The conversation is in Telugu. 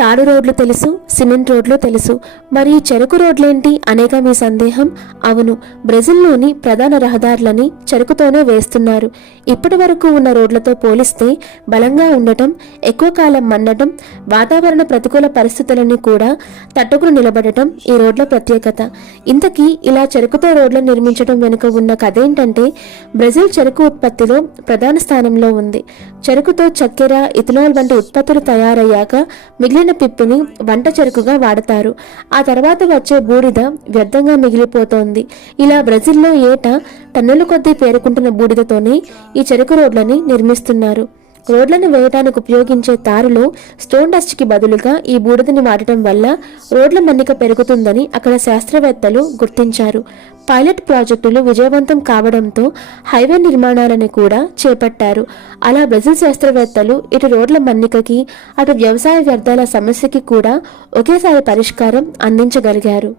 తాడు రోడ్లు తెలుసు, సిమెంట్ రోడ్లు తెలుసు, మరి చెరుకు రోడ్లేంటి అనేక మీ సందేహం. అవును, బ్రెజిల్లోని ప్రధాన రహదారులని చెరుకుతోనే వేస్తున్నారు. ఇప్పటి వరకు ఉన్న రోడ్లతో పోలిస్తే బలంగా ఉండటం, ఎక్కువ కాలం మన్నటం, వాతావరణ ప్రతికూల పరిస్థితులని కూడా తట్టుకుని నిలబడటం ఈ రోడ్ల ప్రత్యేకత. ఇంతకీ ఇలా చెరుకుతో రోడ్లను నిర్మించడం వెనుక ఉన్న కథ ఏంటంటే, బ్రెజిల్ చెరుకు ఉత్పత్తిలో ప్రధాన స్థానంలో ఉంది. చెరుకుతో చక్కెర, ఇథనాల్ వంటి ఉత్పత్తులు తయారయ్యాక మిగిలిన పిప్పిని వంట చెరుకుగా వాడతారు. ఆ తర్వాత వచ్చే బూడిద వ్యర్థంగా మిగిలిపోతోంది. ఇలా బ్రెజిల్లో ఏటా టన్నుల కొద్దీ పేరుకుంటున్న బూడిదతోనే ఈ చెరుకు రోడ్లని నిర్మిస్తున్నారు. రోడ్లను వేయడానికి ఉపయోగించే తారులో స్టోన్ డస్ట్కి బదులుగా ఈ బూడిదని వాడటం వల్ల రోడ్ల మన్నిక పెరుగుతుందని అక్కడ శాస్త్రవేత్తలు గుర్తించారు. పైలట్ ప్రాజెక్టులు విజయవంతం కావడంతో హైవే నిర్మాణాలను కూడా చేపట్టారు. అలా బ్రెజిల్ శాస్త్రవేత్తలు ఇటు రోడ్ల మన్నికకి, అటు వ్యవసాయ వ్యర్థాల సమస్యకి కూడా ఒకేసారి పరిష్కారం అందించగలిగారు.